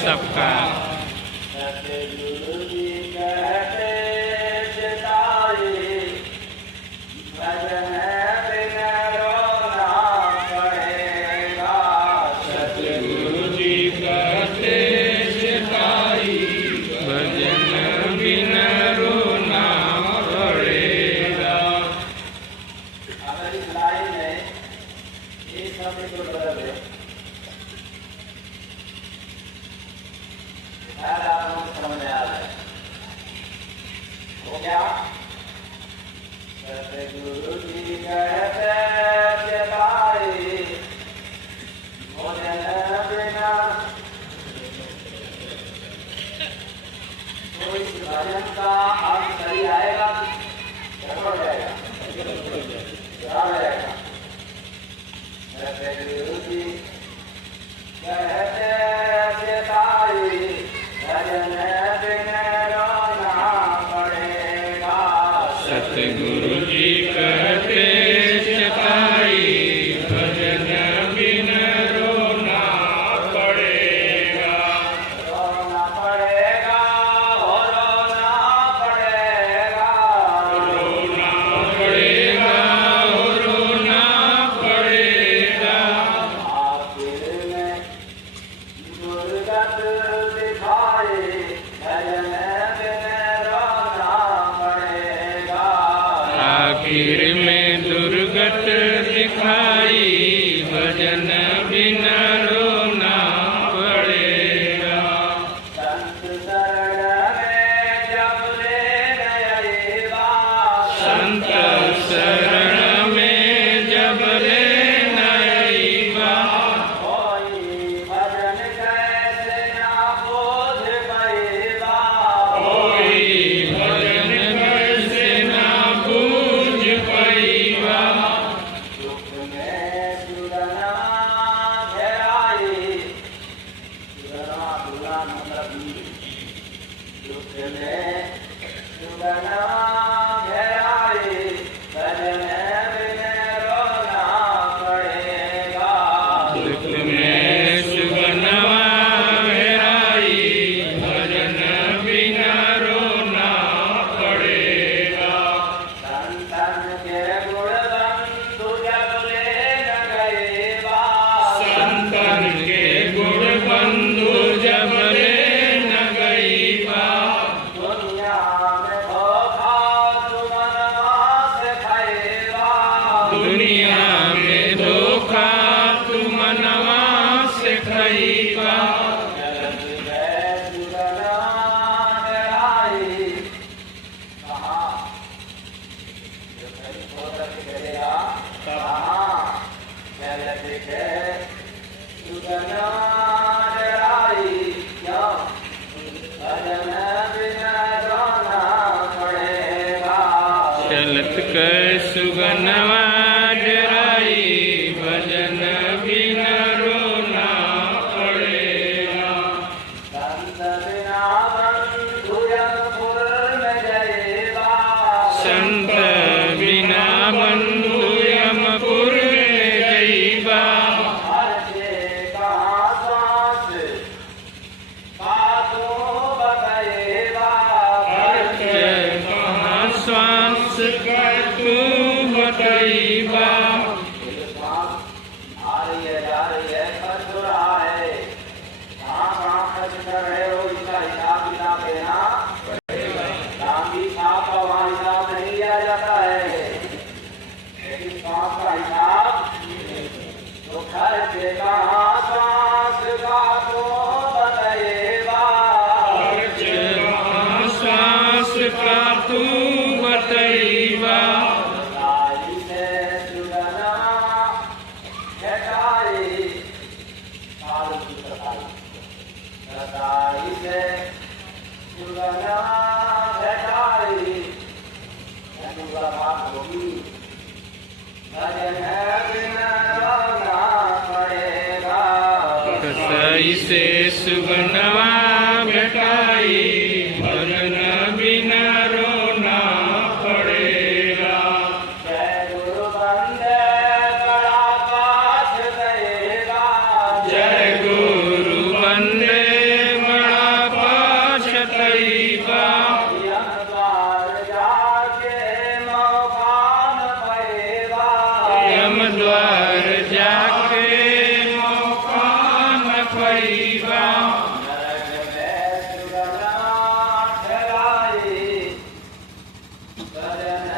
सबका सतगुरु जी कहते चेताई भजन बिन रोना पड़ेगा। रोना पड़ेगा, रोना पड़ेगा, रोना पड़ेगा, रोना पड़ेगा। आखिर में दुर्गत दिखाए भजन आखिर में दुर्गत दिखाई भजन बिना रोना पड़ेगा। संत शरण में जब ले गए बाबा, संत शरण में जब ले गए बाबा, कोई भजन कैसे ना बोझ गए बाबा, कोई भजन कैसे ना दुनिया में धोखा तुम मनवा से खईबा। चलत कर सुगनवा भजन बिना रोना पड़ेगा। संत बिना बंधु यमपुर में गए बाबा, संत बिना बंधु यमपुर में गई बाबा। हर्षे कहाँ श्वास बातों बताए बाबा, हर्षे कहाँ श्वास बातों बताई बाबा। से सुगनवा भेटाई भजन बिना रोना पड़े। सजन